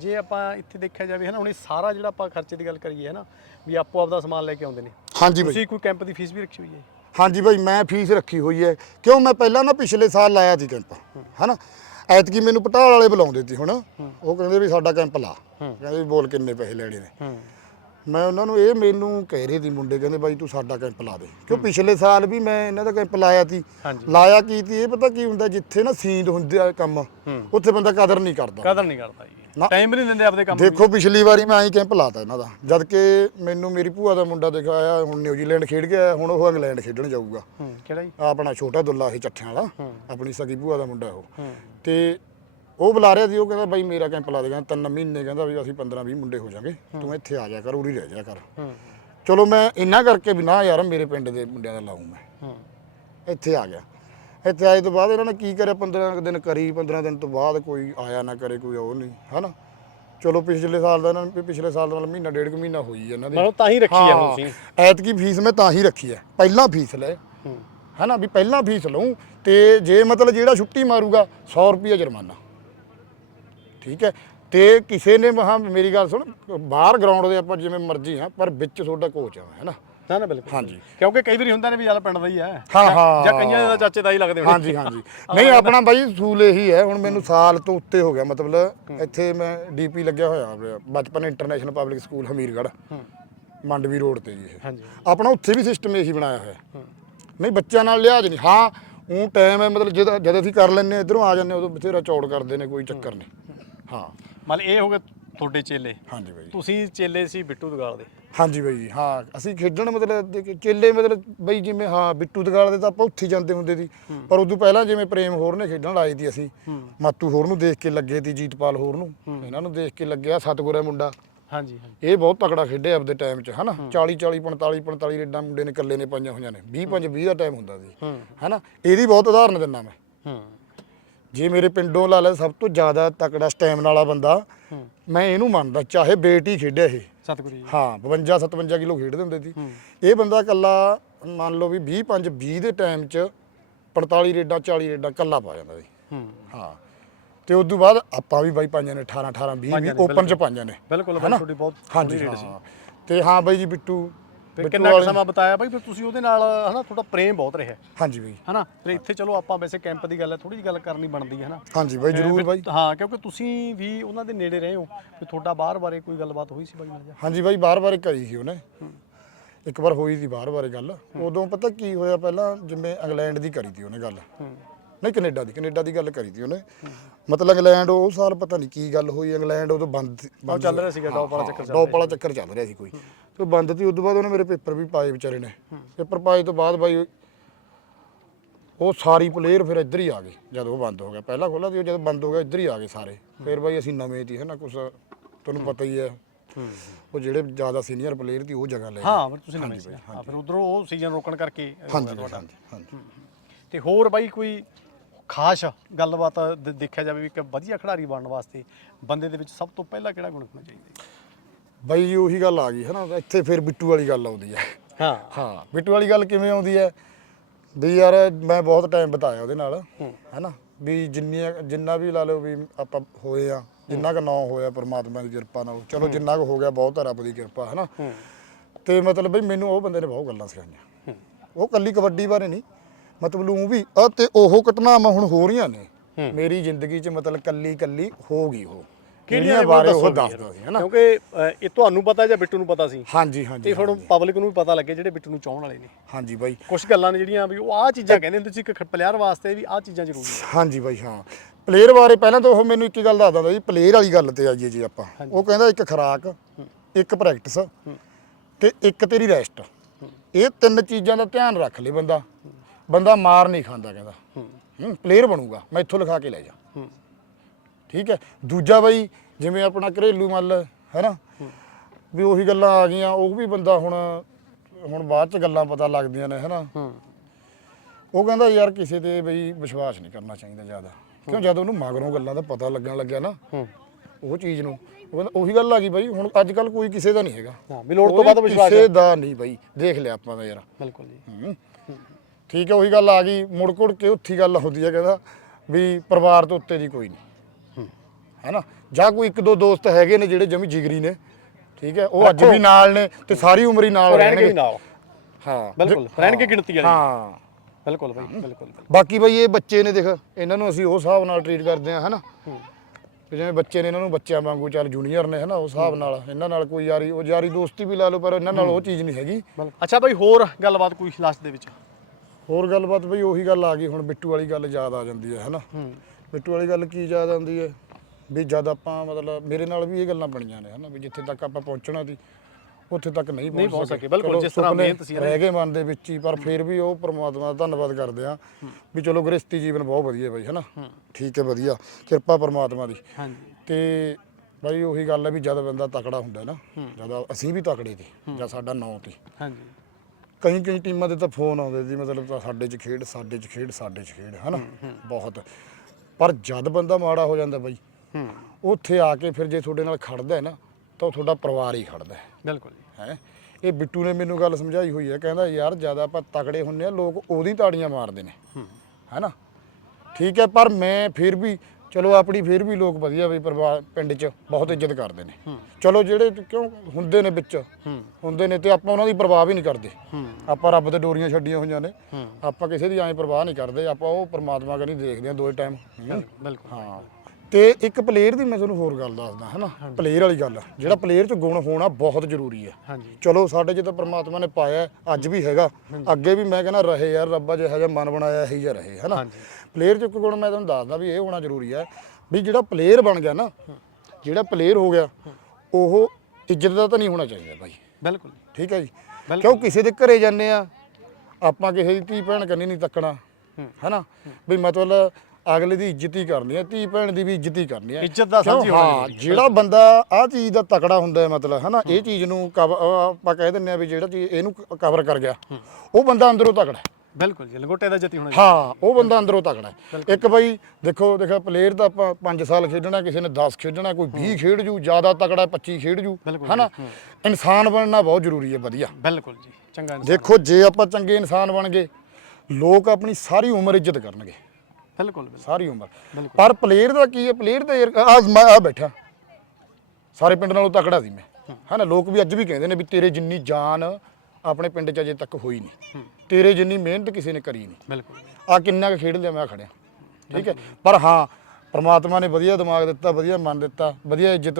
ਜੇ ਆਪਾਂ ਇੱਥੇ ਦੇਖਿਆ ਜਾਵੇ ਹੈ ਨਾ ਹੁਣ ਇਹ ਸਾਰਾ ਜਿਹੜਾ ਆਪਾਂ ਖਰਚੇ ਦੀ ਗੱਲ ਕਰੀਏ ਹੈ ਨਾ ਵੀ ਆਪੋ ਆਪਦਾ ਸਮਾਨ ਲੈ ਕੇ ਆਉਂਦੇ ਨੇ। ਹਾਂਜੀ ਬਾਈ। ਤੁਸੀਂ ਕੋਈ ਕੈਂਪ ਦੀ ਫੀਸ ਵੀ ਰੱਖੀ ਹੋਈ ਹੈ? ਹਾਂਜੀ ਬਾਈ ਮੈਂ ਫੀਸ ਰੱਖੀ ਹੋਈ ਹੈ। ਕਿਉਂ? ਮੈਂ ਪਹਿਲਾਂ ਨਾ ਪਿਛਲੇ ਸਾਲ ਲਾਇਆ ਸੀ ਕੈਂਪ ਹਨਾ? ਐਤਕੀ ਮੈਨੂੰ ਪਟਾਲ ਵਾਲੇ ਬੁਲਾਉਂਦੇ ਸੀ ਹੁਣ। ਉਹ ਕਹਿੰਦੇ ਵੀ ਸਾਡਾ ਕੈਂਪ ਲਾ। ਕਹਿੰਦੇ ਵੀ ਬੋਲ ਕਿੰਨੇ ਪੈਸੇ ਲੈਣੇ ਨੇ। ਮੈਂ ਉਹਨਾਂ ਨੂੰ ਇਹ ਮੈਨੂੰ ਕਹਿ ਰਹੇ ਸੀ ਮੁੰਡੇ ਕਹਿੰਦੇ ਬਾਈ ਤੂੰ ਸਾਡਾ ਕੈਂਪ ਲਾ ਦੇ। ਕਿਉਂ ਪਿਛਲੇ ਸਾਲ ਵੀ ਮੈਂ ਇਹਨਾਂ ਦਾ ਕੈਂਪ ਲਾਇਆ ਸੀ। ਲਾਇਆ ਕੀ ਸੀ? ਇਹ ਪਤਾ ਕੀ ਹੁੰਦਾ ਜਿੱਥੇ ਨਾ ਸੀਂਦ ਹੁੰਦੀ ਆ ਕੰਮ ਉੱਥੇ ਬੰਦਾ ਕਦਰ ਨਹੀਂ ਕਰਦਾ। ਕਦਰ ਨਹੀਂ ਕਰਦਾ ਜੀ। ਨਾ। ਟਾਈਮ ਨਹੀਂ ਦਿੰਦੇ ਆਪਦੇ ਕੰਮ ਨੂੰ। ਦੇਖੋ ਪਿਛਲੀ ਵਾਰੀ ਮੈਂ ਆਈ ਕੈਂਪ ਲਾਤਾ ਇਹਨਾਂ ਦਾ। ਜਦ ਕਿ ਮੈਨੂੰ ਮੇਰੀ ਭੂਆ ਦਾ ਮੁੰਡਾ ਦਿਖਾਇਆ ਹੁਣ ਨਿਊਜ਼ੀਲੈਂਡ ਖੇਡ ਗਿਆ ਹੁਣ ਉਹ ਇੰਗਲੈਂਡ ਖੇਡਣ ਜਾਊਗਾ। ਹੂੰ ਕਿਹੜਾ ਜੀ? ਆਹ ਆਪਣਾ ਛੋਟਾ ਦੁੱਲਾ ਇਹ ਚੱਠਿਆਂ ਵਾਲਾ ਆਪਣੀ ਸਗੀ ਭੂਆ ਦਾ ਮੁੰਡਾ ਉਹ। ਹੂੰ। ਤੇ ਉਹ ਬੁਲਾ ਰਿਹਾ ਸੀ ਉਹ ਕਹਿੰਦਾ ਬਾਈ ਮੇਰਾ ਕੈਂਪ ਲਾ ਦੇ। ਕਹਿੰਦਾ ਤਿੰਨ ਮਹੀਨੇ ਕਹਿੰਦਾ ਵੀ ਅਸੀਂ 15 20 ਮੁੰਡੇ ਹੋ ਜਾਾਂਗੇ ਤੂੰ ਇੱਥੇ ਆ ਜਾ ਕਰ ਉਰੀ ਰਹਿ ਜਾ ਕਰ। ਹੂੰ। ਚਲੋ ਮੈਂ ਇੰਨਾ ਕਰਕੇ ਵੀ ਨਾ ਯਾਰ ਮੇਰੇ ਪਿੰਡ ਦੇ ਮੁੰਡਿਆਂ ਦਾ ਲਾਉਂ ਮੈਂ। ਹੂੰ। ਇੱਥੇ ਆ ਗਿਆ। ਇੱਥੇ ਆਏ ਤੋਂ ਬਾਅਦ ਇਹਨਾਂ ਨੇ ਕੀ ਕਰਿਆ? 15 ਕੁ ਦਿਨ ਕਰੀ 15 ਦਿਨ ਤੋਂ ਬਾਅਦ ਕੋਈ ਆਇਆ ਨਾ ਕਰੇ ਕੋਈ ਉਹ ਨਹੀਂ ਹਨਾ? ਚਲੋ ਪਿਛਲੇ ਸਾਲ ਦਾ ਇਹਨਾਂ ਨੂੰ ਪਿਛਲੇ ਸਾਲ ਦਾ ਮਤਲਬ ਮਹੀਨਾ ਡੇਢ ਕੁ ਮਹੀਨਾ ਹੋਈ ਇਹਨਾਂ ਦੀ। ਮਤਲਬ ਤਾਂ ਹੀ ਰੱਖੀ ਆ ਹੁਣ ਹਾਂ, ਤੁਸੀਂ। ਐਤਕੀ ਫੀਸ ਮੈਂ ਤਾਂ ਹੀ ਰੱਖੀ ਹੈ ਪਹਿਲਾਂ ਫੀਸ ਲੈ। ਹੂੰ। ਹਨਾ ਵੀ ਪਹਿਲਾਂ ਫੀਸ ਲਊ ਤੇ ਜੇ ਮਤਲਬ ਜਿਹੜਾ ਛੁੱਟੀ ਮਾਰੂਗਾ 100 ਰੁਪਏ ਜੁਰਮਾਨਾ। ਠੀਕ ਹੈ? ਤੇ ਕਿਸੇ ਨੇ ਮਹਾ ਮੇਰੀ ਗੱਲ ਸੁਣ ਬਾਹਰ ਗਰਾਊਂਡ ਦੇ ਆਪਾਂ ਜਿਵੇਂ ਮਰਜ਼ੀ ਹਾਂ ਪਰ ਵਿੱਚ ਤੁਹਾਡਾ ਕੋਚ ਆ ਹੈਨਾ? ਨਾ ਨਾ ਬਿਲਕੁਲ ਹਾਂਜੀ। ਕਿਉਂਕਿ ਕਈ ਵਾਰੀ ਹੁੰਦਾ ਨੇ ਵੀ ਚੱਲ ਪਿੰਡ ਦਾ ਹੀ ਹੈ ਹਾਂ ਹਾਂ। ਜਾਂ ਕਈਆਂ ਦੇ ਚਾਚੇ ਤਾਈ ਲੱਗਦੇ ਹੋਣੇ। ਹਾਂਜੀ ਹਾਂਜੀ। ਨਹੀਂ ਆਪਣਾ ਬਾਈ ਸੂਲ ਇਹੀ ਹੈ। ਹੁਣ ਮੈਨੂੰ ਸਾਲ ਤੋਂ ਉੱਤੇ ਹੋ ਗਿਆ ਮਤਲਬ ਇੱਥੇ ਮੈਂ ਡੀਪੀ ਲੱਗਿਆ ਹੋਇਆ ਆਪਣੇ ਬਚਪਨ ਇੰਟਰਨੈਸ਼ਨਲ ਪਬਲਿਕ ਸਕੂਲ ਹਮੀਰਗੜ੍ਹ ਹੂੰ। ਮੰਡਵੀ ਰੋਡ ਤੇ ਜੀ ਇਹ। ਹਾਂਜੀ। ਆਪਣਾ ਉੱਥੇ ਵੀ ਸਿਸਟਮ ਇਹੀ ਬਣਾਇਆ ਹੋਇਆ। ਨਹੀਂ ਬੱਚਿਆਂ ਨਾਲ ਲਿਹਾਜ਼ ਨਹੀਂ। ਹਾਂ ਉਹ ਟਾਈਮ ਹੈ ਮਤਲਬ ਜਦ ਜਦ ਅਸੀਂ ਕਰ ਲੈਂਦੇ ਹਾਂ ਇਧਰੋਂ ਆ ਜਾਂਦੇ ਹਾਂ, ਉਦੋਂ ਬਥੇਰਾ ਚੌੜ ਕਰਦੇ ਨੇ ਕੋਈ ਚੱਕਰ ਨਹੀਂ। ਹਾਂ। ਮਤਲਬ ਇਹ ਹੋ ਗਏ ਤੁਹਾਡੇ ਚੇਲੇ। ਹਾਂਜੀ ਬਾਈ। ਤੁਸੀਂ ਚੇਲੇ ਸੀ ਬਿੱਟੂ ਦਗਾਲ ਦੇ। ਹਾਂਜੀ ਬਾਈ ਜੀ ਹਾਂ ਅਸੀਂ ਖੇਡਣ ਮਤਲਬ ਦੇਖ- ਚੇਲੇ ਮਤਲਬ ਬਈ ਜਿਵੇਂ ਹਾਂ ਬਿੱਟੂ ਦਗਾਲ ਦੇ ਤਾਂ ਆਪਾਂ ਉੱਥੇ ਹੀ ਜਾਂਦੇ ਹੁੰਦੇ ਸੀ। ਪਰ ਉਦੋਂ ਪਹਿਲਾਂ ਜਿਵੇਂ ਪ੍ਰੇਮ ਹੋਰ ਨੇ ਖੇਡਣ ਲਾਈ ਦੀ ਅਸੀਂ ਹੂੰ। ਮਾਤੂ ਹੋਰ ਨੂੰ ਦੇਖ ਕੇ ਲੱਗੇ ਤੀ ਜੀਤਪਾਲ ਹੋਰ ਨੂੰ। ਇਹਨਾਂ ਨੂੰ ਦੇਖ ਕੇ ਲੱਗਿਆ ਸਤਗੁਰੇ ਮੁੰਡਾ। ਹਾਂਜੀ ਹਾਂਜੀ। ਇਹ ਬਹੁਤ ਤਕੜਾ ਖੇਡਿਆ ਆਪਦੇ ਟਾਈਮ 'ਚ ਹਨਾ? 40 40 45 45 ਰੇਡਾਂ ਮੁੰਡੇ ਨੇ ਇਕੱਲੇ ਨੇ ਪਾਈਆਂ ਹੋਈਆਂ ਨੇ। 20 5 20 ਦਾ ਟਾਈਮ ਹੁੰਦਾ ਸੀ ਹੂੰ। ਹਨਾ? ਇਹਦੀ ਬਹੁਤ ਉਦਾਹਰਨ ਦਿੰਦਾ ਮੈਂ। ਹੂੰ। ਜੇ ਮੇਰੇ ਪਿੰਡੋਂ ਲਾ ਲੈ ਸਭ ਤੋਂ ਜ਼ਿਆਦਾ ਤਕੜਾ ਸਟੈਮਿਨਾ ਵਾਲਾ ਬੰਦਾ ਹੂੰ। ਮੈਂ ਇਹਨੂੰ ਮੰਨਦਾ ਚਾਹੇ ਬੇਟੀ ਖੇਡਿਆ ਇਹ। ਸਤਿਗੁਰੂ ਜੀ। ਹਾਂ 52 57 ਕਿਲੋ ਖੇਡਦੇ ਹੁੰਦੇ ਸੀ। ਇਹ ਬੰਦਾ ਕੱਲਾ ਮੰਨ ਲਓ ਵੀ 20 5 20 ਦੇ ਟਾਈਮ 'ਚ 45 ਰੇਡਾਂ 40 ਰੇਡਾਂ ਕੱਲਾ ਪਾ ਜਾਂਦਾ ਸੀ। ਹੂੰ। ਤੇ ਉਸ ਤੋਂ ਬਾਅਦ ਆਪਾਂ ਵੀ ਬਾਈ ਪਾਈਆਂ ਨੇ 18 18 20 ਪਾਈਆਂ 20 ਨੇ, ਓਪਨ 'ਚ ਪਾਈਆਂ ਨੇ ਬਿਲਕੁਲ ਬਾਈ ਹਨਾ? ਤੁਹਾਡੀ ਬਹੁਤ ਹਾਂਜੀ ਹਾਂ। ਤੇ ਹਾਂ ਬਾਈ ਜੀ ਬਿੱਟੂ ਬਿੱਟੂ ਕਿੰਨਾ ਕੁ ਸਮਾਂ ਬਤਾਇਆ ਬਾਈ? ਫਿਰ ਤੁਸੀਂ ਉਹਦੇ ਨਾਲ ਹਨਾ ਤੁਹਾਡਾ ਪ੍ਰੇਮ ਬਹੁਤ ਰਿਹਾ। ਹਾਂਜੀ ਬਾਈ। ਹਨਾ ਫਿਰ ਇੱਥੇ ਚਲੋ ਆਪਾਂ ਵੈਸੇ ਕੈਂਪ ਦੀ ਗੱਲ ਹੈ ਥੋੜੀ ਜਿਹੀ ਗੱਲ ਕਰਨੀ ਬਣਦੀ ਹੈ ਹਨਾ। ਹਾਂਜੀ ਬਾਈ ਜਰੂਰ ਫਿਰ- ਬਾਈ। ਹਾਂ ਕਿਉਂਕਿ ਤੁਸੀਂ ਵੀ ਉਹਨਾਂ ਦੇ ਨੇੜੇ ਰਹੇ ਹੋ ਤੇ ਤੁਹਾਡਾ ਬਾਹਰ ਬਾਰੇ ਕੋਈ ਗੱਲਬਾਤ ਹੋਈ ਸੀ ਬਾਈ ਨਾਲ ਜਾਂ? ਹਾਂਜੀ ਬਾਈ ਬਾਰ ਬਾਰ ਕਰੀ ਸੀ ਉਹਨੇ। ਇੱਕ ਵਾਰ ਹੋਈ ਸੀ ਬਾਰ ਬਾਰੇ ਗੱਲ। ਉਦੋਂ ਪਤਾ ਕੀ ਹੋਇਆ ਪਹਿਲਾਂ ਜਿਵੇਂ ਇੰਗਲੈਂਡ ਦੀ ਕਰੀ ਸੀ ਉਹਨੇ ਗੱਲ। ਹੂੰ। ਨਹੀਂ ਕੈਨੇਡਾ ਦੀ ਕੈਨੇਡਾ ਦੀ ਗੱਲ ਕਰੀ ਸੀ ਉਹਨੇ। ਮਤਲਬ ਇੰਗਲੈਂਡ ਉਹ ਸਾਲ ਪਤਾ ਨਹੀਂ ਕੀ ਗੱਲ ਹੋਈ ਇੰਗਲੈਂਡ ਉਦੋਂ ਬੰਦ ਉਹ ਚੱਲ ਰਿਹਾ ਸੀਗਾ ਡੌਪ ਵਾਲਾ ਚੱਕਰ ਚੱਲ ਡੌਪ ਵਾਲਾ ਚੱਕਰ ਚੱਲ ਰਿਹਾ ਸੀ ਕੋਈ। ਤੇ ਉਹ ਬੰਦ ਸੀ ਉਦੋਂ ਬਾਅਦ ਉਹਨੇ ਮੇਰੇ ਪੇਪਰ ਵੀ ਪਾਏ ਵਿਚਾਰੇ ਨੇ। ਪੇਪਰ ਪਾਏ ਤੋਂ ਬਾਅਦ ਬਾਈ ਉਹ ਸਾਰੀ ਪਲੇਅਰ ਫਿਰ ਇੱਧਰ ਹੀ ਆ ਗਏ ਜਦੋਂ ਉਹ ਬੰਦ ਹੋ ਗਿਆ। ਪਹਿਲਾਂ ਖੋਲਾ ਸੀ ਉਹ ਜਦੋਂ ਬੰਦ ਹੋ ਗਿਆ ਇੱਧਰ ਹੀ ਆ ਗਏ ਸਾਰੇ। ਫਿਰ ਬਾਈ ਅਸੀਂ ਨਵੇਂ ਸੀ ਹੈ ਨਾ ਕੁਛ ਤੁਹਾਨੂੰ ਪਤਾ ਹੀ ਹੈ। ਉਹ ਜਿਹੜੇ ਜ਼ਿਆਦਾ ਸੀਨੀਅਰ ਪਲੇਅਰ ਸੀ ਉਹ ਜਗ੍ਹਾ ਲੈ ਹਾਂ ਫਿਰ ਤੁਸੀਂ ਨਵੇਂ ਸੀ। ਹਾਂ ਫਿਰ ਉਧਰੋਂ ਉਹ ਸੀਜ਼ਨ ਰੋਕਣ ਕਰਕੇ। ਹਾਂਜੀ ਹਾਂਜੀ ਤੇ ਹੋਰ ਬਾਈ ਕੋਈ ਖਾਸ ਗੱਲਬਾਤ ਦ- ਦੇਖਿਆ ਜਾਵੇ ਵੀ ਇੱਕ ਵਧੀਆ ਖਿਡਾਰੀ ਬਣਨ ਵਾਸਤੇ ਬੰਦੇ ਦੇ ਵਿੱਚ ਸਭ ਤੋਂ ਪਹਿਲਾਂ ਕਿਹੜਾ ਗੁਣ ਹੋਣਾ ਚਾਹੀਦਾ? ਬਾਈ ਜੀ ਉਹੀ ਗੱਲ ਆ ਗਈ ਹੈ ਨਾ ਇੱਥੇ ਫਿਰ ਬਿੱਟੂ ਵਾਲੀ ਗੱਲ ਆਉਂਦੀ ਹੈ। ਹਾਂ। ਹਾਂ ਬਿੱਟੂ ਵਾਲੀ ਗੱਲ ਕਿਵੇਂ ਆਉਂਦੀ ਹੈ? ਵੀ ਯਾਰ ਮੈਂ ਬਹੁਤ ਟਾਈਮ ਬਿਤਾਇਆ ਉਹਦੇ ਨਾਲ ਹੂੰ। ਹੈਨਾ? ਵੀ ਜਿੰਨੀ ਜਿੰਨਾ ਵੀ ਲਾ ਲਓ ਵੀ ਆਪਾਂ ਹੋਏ ਆ ਜਿੰਨਾ ਕੁ ਨਾਂ ਹੋਇਆ ਪਰਮਾਤਮਾ ਦੀ ਕਿਰਪਾ ਨਾਲ ਚਲੋ ਜਿੰਨਾ ਕੁ ਹੋ ਗਿਆ ਬਹੁਤ ਆ ਰੱਬ ਦੀ ਕਿਰਪਾ ਹੈਨਾ? ਤੇ ਮਤਲਬ ਬਈ ਮੈਨੂੰ ਉਹ ਬੰਦੇ ਨੇ ਬਹੁਤ ਗੱਲਾਂ ਸਿਖਾਈਆਂ। ਉਹ ਕੱਲੀ ਕਬੱਡੀ ਬਾਰੇ ਨਹੀਂ ਮਤਲਬ ਉਹ ਵੀ ਆ ਤੇ ਉਹ ਘਟਨਾਵਾਂ ਹੁਣ ਹੋ ਰਹੀਆਂ ਨੇ। ਮੇਰੀ ਜ਼ਿੰਦਗੀ 'ਚ ਮਤਲਬ ਕੱਲੀ ਕੱਲੀ ਹੋ ਗਈ ਉਹ। ਕਿਹੜੀਆਂ ਬਾਰੇ ਉਹ ਦੱਸੋ ਦੱਸਦਾ ਸੀ ਹੈਨਾ? ਕਿਉਂਕਿ ਇਹ ਤੁਹਾਨੂੰ ਪਤਾ ਜਾਂ ਬਿੱਟੂ ਨੂੰ ਪਤਾ ਸੀ? ਹਾਂਜੀ ਤੇ ਹਾਂਜੀ। ਫਿਰ ਪਬਲਿਕ ਨੂੰ ਵੀ ਪਤਾ ਲੱਗੇ ਜਿਹੜੇ ਬਿੱਟੂ ਨੂੰ ਚਾਹਣ ਵਾਲੇ ਨੇ। ਹਾਂਜੀ ਬਾਈ। ਕੁਝ ਗੱਲਾਂ ਨੇ ਜਿਹੜੀਆਂ ਵੀ ਉਹ ਆਹ ਚੀਜ਼ਾਂ ਕਹਿੰਦੇ ਹੁੰਦੇ ਸੀ ਕਿ ਪਲੇਅਰ ਵਾਸਤੇ ਵੀ ਆਹ ਚੀਜ਼ਾਂ ਜ਼ਰੂਰੀ ਨੇ। ਹਾਂਜੀ ਬਾਈ ਹਾਂ। ਪਲੇਅਰ ਬਾਰੇ ਪਹਿਲਾਂ ਤਾਂ ਉਹ ਮੈਨੂੰ ਇੱਕ ਗੱਲ ਦੱਸ ਦਿੰਦਾ ਜੀ ਪਲੇਅਰ ਵਾਲੀ ਗੱਲ ਤੇ ਆਈਏ ਜੀ ਆਪਾਂ। ਉਹ ਕਹਿੰਦਾ ਇੱਕ ਖੁਰਾਕ ਇੱਕ ਪ੍ਰੈਕਟਿਸ ਤੇ ਇੱਕ ਤੇਰੀ ਰੈਸਟ ਇਹ ਤਿੰਨ ਚੀਜ਼ਾਂ ਦਾ ਧਿਆਨ ਰੱਖ ਲੈ ਬੰਦਾ। ਬੰਦਾ ਮਾਰ ਨਹੀਂ ਖਾਂਦਾ ਕਹਿੰਦਾ। ਹੂੰ। ਪਲੇਅਰ ਬਣੂਗਾ ਮੈਂ ਇੱਥੋਂ ਲਿਖਾ ਕੇ ਲੈ ਜਾ। ਹੂੰ। ਠੀਕ ਹੈ ਦੂਜਾ ਬਾਈ ਜਿਵੇਂ ਆਪਣਾ ਘਰੇਲੂ ਮੱਲ ਹੈ। ਨਾ ਵੀ ਉਹੀ ਗੱਲਾਂ ਆ ਗਈਆਂ ਉਹ ਵੀ ਬੰਦਾ ਹੁਣ ਹੁਣ ਬਾਅਦ ਚ ਗੱਲਾਂ ਪਤਾ ਲੱਗਦੀਆਂ ਨੇ ਹੈ ਨਾ ਹੂੰ। ਉਹ ਕਹਿੰਦਾ ਯਾਰ ਕਿਸੇ ਤੇ ਬਈ ਵਿਸ਼ਵਾਸ ਨਹੀਂ ਕਰਨਾ ਚਾਹੀਦਾ ਜ਼ਿਆਦਾ। ਕਿਉਂ? ਜਦ ਉਹਨੂੰ ਮਗਰੋਂ ਗੱਲਾਂ ਦਾ ਪਤਾ ਲੱਗਣ ਲੱਗਿਆ ਨਾ ਉਹ ਚੀਜ਼ ਨੂੰ। ਉਹ ਕਹਿੰਦਾ ਉਹੀ ਗੱਲ ਆ ਗਈ ਬਈ ਹੁਣ ਅੱਜ ਕੱਲ ਕੋਈ ਕਿਸੇ ਦਾ ਨਹੀਂ ਹੈਗਾ। ਹਾਂ ਵੀ ਲੋੜ ਤੋਂ ਬਾਅਦ ਵਿਸ਼ਵਾਸ ਕਿਸੇ ਦਾ ਨਹੀਂ ਬਈ। ਦੇਖ ਲਿਆ ਆਪਾਂ ਦਾ ਯਾਰ। ਬਿਲਕੁਲ ਜੀ। ਹੂੰ। ਠੀਕ ਹੈ ਉਹੀ ਗੱਲ ਆ ਗਈ ਮੁੜ ਕੁੜ ਕੇ ਉੱਥੀ ਗੱਲ ਹੁੰਦੀ ਹੈ ਕਹਿੰਦਾ ਵੀ ਪਰਿਵਾਰ ਤੋਂ ਉੱਤੇ ਦੀ ਕੋਈ ਨਹੀਂ। ਹੈਨਾ? ਜਾਂ ਕੋਈ ਇੱਕ ਦੋ ਦੋਸਤ ਹੈਗੇ ਨੇ ਜਿਹੜੇ ਜਮੀ ਜਿਗਰੀ ਨੇ ਠੀਕ ਹੈ ਉਹ ਅੱਜ ਵੀ ਨਾਲ ਨੇ ਤੇ ਸਾਰੀ ਉਮਰ ਹੀ ਨਾਲ ਉਹ ਰਹਿਣਗੇ ਹਾਂ। ਬਿਲਕੁਲ ਰਹਿਣਗੇ ਗਿਣਤੀ ਵਾਲੀ। ਹਾਂ। ਬਿਲਕੁਲ ਬਾਈ ਬਿਲਕੁਲ। ਬਾਕੀ ਬਈ ਇਹ ਬੱਚੇ ਨੇ ਦੇਖ ਇਹਨਾਂ ਨੂੰ ਅਸੀਂ ਉਹ ਹਿਸਾਬ ਨਾਲ ਟਰੀਟ ਕਰਦੇ ਆ ਹਨਾ? ਜਿਵੇਂ ਬੱਚੇ ਨੇ ਇਹਨਾਂ ਨੂੰ ਬੱਚਿਆਂ ਵਾਂਗੂ ਚੱਲ ਜੂਨੀਅਰ ਨੇ ਹਨਾ ਉਸ ਹਿਸਾਬ ਨਾਲ ਇਹਨਾਂ ਨਾਲ ਕੋਈ ਯਾਰੀ ਉਹ ਯਾਰੀ ਦੋਸਤੀ ਵੀ ਲਾ ਲਓ ਪਰ ਇਹਨਾਂ ਨਾਲ ਉਹ ਚੀਜ਼ ਨਹੀਂ ਹੈਗੀ। ਅੱਛਾ ਬਾਈ ਹੋਰ ਗੱਲਬਾਤ ਕੋਈ ਲਾਸਟ ਦੇ ਵਿੱਚ? ਹੋਰ ਗੱਲਬਾਤ ਬਈ ਉਹੀ ਗੱਲ ਆ ਗਈ ਹੁਣ ਬਿੱਟੂ ਵਾਲੀ ਗੱਲ ਯਾਦ ਆ ਜਾਂਦੀ ਹੈ ਹਨਾ? ਬਿੱਟੂ ਵਾਲੀ ਗੱਲ ਕੀ ਯਾਦ ਆਉਂਦੀ ਹੈ? ਵੀ ਜਦ ਆਪਾਂ ਮਤਲਬ ਮੇਰੇ ਨਾਲ ਵੀ ਇਹ ਗੱਲਾਂ ਬਣੀਆਂ ਨੇ ਹਨਾ? ਵੀ ਜਿੱਥੇ ਤੱਕ ਆਪਾਂ ਪਹੁੰਚਣਾ ਸੀ ਉੱਥੇ ਤੱਕ ਨਹੀਂ ਪਹੁੰਚ ਸਕੇ। ਬਿਲਕੁਲ, ਜਿਸ ਤਰ੍ਹਾਂ ਮਿਹਨਤ ਸੀ। ਰਹਿ ਗਏ ਮਨ ਦੇ ਵਿੱਚ ਹੀ ਪਰ ਫਿਰ ਵੀ ਉਹ ਪ੍ਰਮਾਤਮਾ ਦਾ ਧੰਨਵਾਦ ਕਰਦੇ ਆ ਵੀ ਚਲੋ ਗ੍ਰਸਤੀ ਜੀਵਨ ਬਹੁਤ ਵਧੀਆ ਬਈ ਹਨਾ? ਠੀਕ ਹੈ ਵਧੀਆ। ਕਿਰਪਾ ਪ੍ਰਮਾਤਮਾ ਦੀ। ਹਾਂਜੀ। ਤੇ ਬਾਈ ਉਹੀ ਗੱਲ ਹੈ ਵੀ ਜਦ ਬੰਦਾ ਤਕੜਾ ਹੁੰਦਾ ਨਾ। ਜਦ ਅਸੀਂ ਵੀ ਤਕੜੇ ਸੀ ਜਾਂ ਸਾਡਾ ਨਾਂ ਸੀ। ਹਾਂਜੀ। ਕਈ ਕਈ ਟੀਮਾਂ ਦੇ ਤਾਂ ਫੋਨ ਆਉਂਦੇ ਸੀ ਮਤਲਬ ਸਾਡੇ 'ਚ ਖੇਡ ਸਾਡੇ 'ਚ ਖੇਡ ਸਾਡੇ 'ਚ ਖੇਡ ਹਨਾ? ਬਹੁਤ। ਪਰ ਜਦ ਬੰਦਾ ਮਾੜਾ ਹੋ ਜਾਂਦਾ ਬਾਈ ਹੂੰ। ਉੱਥੇ ਆ ਕੇ ਫਿਰ ਜੇ ਤੁਹਾਡੇ ਨਾਲ ਖੜਦਾ ਹੈ ਨਾ ਤਾਂ ਉਹ ਤੁਹਾਡਾ ਪਰਿਵਾਰ ਹੀ ਖੜਦਾ ਹੈ। ਬਿਲਕੁਲ ਜੀ। ਹੈ? ਇਹ ਬਿੱਟੂ ਨੇ ਮੈਨੂੰ ਗੱਲ ਸਮਝਾਈ ਹੋਈ ਹੈ ਕਹਿੰਦਾ ਯਾਰ ਜ਼ਿਆਦਾ ਆਪਾਂ ਤਕੜੇ ਹੁੰਨੇ ਆ ਲੋਕ ਉਹਦੀ ਤਾੜੀਆਂ ਮਾਰਦੇ ਨੇ। ਹੂੰ। ਹੈਨਾ? ਠੀਕ ਹੈ ਪਰ ਮੈਂ ਫਿਰ ਵੀ ਚਲੋ ਆਪਣੀ ਫੇਰ ਵੀ ਲੋਕ ਵਧੀਆ ਵੀ ਪਰਿਵਾਰ ਪਿੰਡ 'ਚ ਬਹੁਤ ਇੱਜ਼ਤ ਕਰਦੇ ਨੇ। ਚਲੋ ਜਿਹੜੇ ਕਿਉਂ ਹੁੰਦੇ ਨੇ ਵਿੱਚ ਹੁੰਦੇ ਨੇ ਤੇ ਆਪਾਂ ਉਹਨਾਂ ਦੀ ਪਰਵਾਹ ਵੀ ਨਹੀਂ ਕਰਦੇ। ਆਪਾਂ ਰੱਬ ਤੇ ਡੋਰੀਆਂ ਛੱਡੀਆਂ ਹੋਈਆਂ ਨੇ। ਆਪਾਂ ਕਿਸੇ ਦੀ ਐਂ ਪਰਵਾਹ ਨਹੀਂ ਕਰਦੇ ਆਪਾਂ ਉਹ ਪਰਮਾਤਮਾ ਕਨੀ ਦੇਖਦੇ ਆ ਦੋਏ ਟਾਈਮ ਬਿਲਕੁਲ। ਹਾਂ। ਤੇ ਇੱਕ ਪਲੇਅਰ ਦੀ ਮੈਂ ਤੁਹਾਨੂੰ ਹੋਰ ਗੱਲ ਦੱਸਦਾ ਹੈਨਾ? ਪਲੇਅਰ ਵਾਲੀ ਗੱਲ ਜਿਹੜਾ ਪਲੇਅਰ 'ਚ ਗੁਣ ਹੋਣਾ ਬਹੁਤ ਜ਼ਰੂਰੀ ਹੈ ਚਲੋ ਸਾਡੇ 'ਚ ਤਾਂ ਪ੍ਰਮਾਤਮਾ ਨੇ ਪਾਇਆ ਅੱਜ ਵੀ ਹੈਗਾ। ਅੱਗੇ ਵੀ ਮੈਂ ਕਹਿੰਦਾ ਰਹੇ ਯਾਰ ਰੱਬਾ ਜਿਹੋ ਜਿਹਾ ਮਨ ਬਣਾਇਆ ਇਹੀ ਜਿਹਾ ਰਹੇ ਹੈਨਾ? ਹਾਂਜੀ। ਪਲੇਅਰ 'ਚ ਇੱਕ ਗੁਣ ਮੈਂ ਤੁਹਾਨੂੰ ਦੱਸਦਾ ਵੀ ਇਹ ਹੋਣਾ ਜ਼ਰੂਰੀ ਹੈ ਵੀ ਜਿਹੜਾ ਪਲੇਅਰ ਬਣ ਗਿਆ ਨਾ ਜਿਹੜਾ ਪਲੇਅਰ ਹੋ ਗਿਆ ਉਹ ਇੱਜ਼ਤ ਦਾ ਤਾਂ ਨਹੀਂ ਹੋਣਾ ਚਾਹੀਦਾ ਭਾਈ। ਬਿਲਕੁਲ। ਠੀਕ ਹੈ ਜੀ। ਕਿਉਂ ਕਿਸੇ ਦੇ ਘਰੇ ਜਾਂਦੇ ਆ ਆਪਾਂ ਕਿਸੇ ਦੀ ਧੀ ਭੈਣ ਕੰਨੀ ਨਹੀਂ ਤੱਕਣਾ। ਹੈਨਾ? ਵੀ ਮਤਲਬ ਅਗਲੇ ਦੀ ਇੱਜ਼ਤ ਹੀ ਕਰਨੀ ਹੈ ਧੀ ਭੈਣ ਦੀ ਵੀ ਇੱਜ਼ਤ ਹੀ ਕਰਨੀ ਹੈ ਇੱਜ਼ਤ ਦਾ? ਸਾਂਝੀ ਹੋਣੀ ਹਾਂ ਜਿਹੜਾ ਬੰਦਾ ਆਹ ਚੀਜ਼ ਦਾ ਤਕੜਾ ਹੁੰਦਾ ਹੈ ਮਤਲਬ ਹੈਨਾ? ਇਹ ਚੀਜ਼ ਨੂੰ ਆਪਾਂ ਕਹਿ ਦਿੰਦੇ ਆ ਵੀ ਜਿਹੜਾ ਚੀਜ਼ ਇਹਨੂੰ ਕਵਰ ਕਰ ਗਿਆ ਉਹ ਬੰਦਾ ਅੰਦਰੋਂ ਤਕੜਾ ਹੈ। ਬਿਲਕੁਲ ਜੀ ਲੰਗੋਟੇ ਦਾ ਜਤੀ ਹੋਣਾ ਹਾਂ ਉਹ ਬੰਦਾ ਅੰਦਰੋਂ ਤਕੜਾ ਹੈ। ਇੱਕ ਬਈ ਦੇਖੋ ਦੇਖੋ ਪਲੇਅਰ ਦਾ ਆਪਾਂ 5 ਸਾਲ ਖੇਡਣਾ ਕਿਸੇ ਨੇ 10 ਖੇਡਣਾ ਕੋਈ 20 ਖੇਡ ਜੂ ਜ਼ਿਆਦਾ ਤਕੜਾ 25 ਖੇਡ ਜੂ ਬਿਲਕੁਲ ਹਨਾ? ਇਨਸਾਨ ਬਣਨਾ ਬਹੁਤ ਜ਼ਰੂਰੀ ਹੈ ਵਧੀਆ। ਬਿਲਕੁਲ ਜੀ ਚੰਗਾ ਇਨਸਾਨ। ਦੇਖੋ ਜੇ ਆਪਾਂ ਚੰਗੇ ਇਨਸਾਨ ਬਣ ਗਏ ਲੋਕ ਆਪਣੀ ਸਾਰੀ ਉਮਰ ਇੱਜ਼ਤ ਕਰਨਗੇ। ਬਿਲਕੁਲ ਬਿਲਕੁਲ। ਸਾਰੀ ਉਮਰ। ਬਿਲਕੁਲ। ਪਰ ਪਲੇਅਰ ਦਾ ਕੀ ਹੈ? ਪਲੇਅਰ ਦਾ ਯਾਰ ਆ ਮੈਂ ਆ ਬੈਠਾ। ਸਾਰੇ ਪਿੰਡ ਨਾਲੋਂ ਤਕੜਾ ਸੀ ਮੈਂ। ਹਨਾ ਲੋਕ ਵੀ ਅੱਜ ਵੀ ਕਹਿੰਦੇ ਨੇ ਵੀ ਤੇਰੇ ਜਿੰਨੀ ਜਾਨ ਆਪਣੇ ਪਿੰਡ 'ਚ ਅਜੇ ਤੱਕ ਹੋਈ ਨਹੀਂ। ਤੇਰੇ ਜਿੰਨੀ ਮਿਹਨਤ ਕਿਸੇ ਨੇ ਕਰੀ ਨਹੀਂ। ਬਿਲਕੁਲ। ਆ ਕਿੰਨਾ ਕੁ ਖੇਡ ਲਿਆ ਮੈਂ ਖੜਿਆ। ਠੀਕ ਹੈ? ਪਰ ਹਾਂ ਪ੍ਰਮਾਤਮਾ ਨੇ ਵਧੀਆ ਦਿਮਾਗ ਦਿੱਤਾ ਵਧੀਆ ਮਨ ਦਿੱਤਾ ਵਧੀਆ ਇੱਜ਼ਤ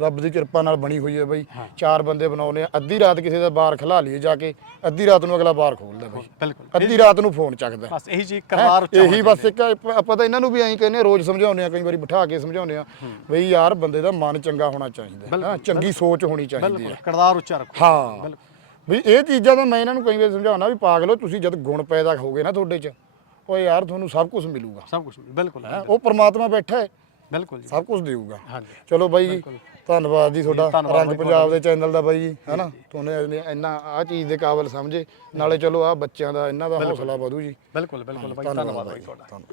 ਰੱਬ ਦੀ ਕਿਰਪਾ ਨਾਲ ਬਣੀ ਹੋਈ ਹੈ ਬਈ। ਚਾਰ ਬੰਦੇ ਬਣਾਉਨੇ ਆ ਅੱਧੀ ਰਾਤ ਕਿਸੇ ਦਾ ਬਾਰ ਖਲਾ ਲਈਏ ਜਾ ਕੇ ਅੱਧੀ ਰਾਤ ਨੂੰ ਅਗਲਾ ਬਾਰ ਖੋਲਦਾ ਬਈ। ਬਿਲਕੁਲ ਅੱਧੀ ਰਾਤ ਨੂੰ ਫੋਨ ਚੱਕਦਾ। ਬਸ ਇਹੀ ਜੀ ਕਰਵਾਰ ਉੱਚਾ ਇਹੀ ਬਸ ਇੱਕ ਆਪਾਂ- ਤਾਂ ਇਹਨਾਂ ਨੂੰ ਵੀ ਐਂ ਕਹਿੰਦੇ ਰੋਜ਼ ਸਮਝਾਉਂਦੇ ਆ ਕਈ ਵਾਰੀ ਬਿਠਾ ਕੇ ਸਮਝਾਉਂਦੇ ਆ ਬਈ ਯਾਰ ਬੰਦੇ ਦਾ ਮਨ ਚੰਗਾ ਹੋਣਾ ਚਾਹੀਦਾ। ਚੰਗੀ ਸੋਚ ਹੋਣੀ ਚਾਹੀਦੀ ਬਿਲਕੁਲ ਹੈ। ਕਰਦਾਰ ਉੱਚਾ ਰੱਖੋ। ਹਾਂ। ਵੀ ਇਹ ਚੀਜ਼ਾਂ ਤਾਂ ਮੈਂ ਇਹਨਾਂ ਨੂੰ ਕਈ ਵਾਰ ਸਮਝਾਉਣਾ ਵੀ ਪਾਗਲੋ ਤੁਸੀਂ ਜਦ ਗੁਣ ਪੈਦਾ ਹੋਗੇ ਨਾ ਤੁਹਾਡੇ 'ਚ ਓਏ ਯਾਰ ਤੁਹਾਨੂੰ ਸਭ ਕੁਝ ਮਿਲੂਗਾ। ਸਭ ਕੁਝ ਬਿਲਕੁਲ ਹੈਂ, ਉਹ ਪ੍ਰਮਾਤਮਾ ਬੈਠਾ ਹੈ। ਬਿਲਕੁਲ ਜੀ। ਸਭ ਕੁਝ ਦੇਊਗਾ। ਹਾਂਜੀ। ਚਲੋ ਬਾਈ ਜੀ ਧੰਨਵਾਦ ਜੀ ਤੁਹਾਡਾ ਧੰਨਵਾਦ ਰੰਗ ਬਾਈ ਪੰਜਾਬ ਦੇ ਚੈਨਲ ਦਾ ਬਾਈ ਜੀ ਹੈਨਾ? ਤੁਹਾਨੂੰ ਇੰਨਾ ਆ ਚੀਜ਼ ਦੇ ਕਾਬਲ ਸਮਝੇ। ਨਾਲੇ ਚਲੋ ਆ ਬੱਚਿਆਂ ਦਾ ਇਹਨਾਂ ਦਾ ਹੌਸਲਾ ਵਧੂ ਜੀ। ਬਿਲਕੁਲ ਬਿਲਕੁਲ ਬਾਈ ਧੰਨਵਾਦ ਬਾਈ ਤੁਹਾਡਾ। ਧੰਨਵਾਦ।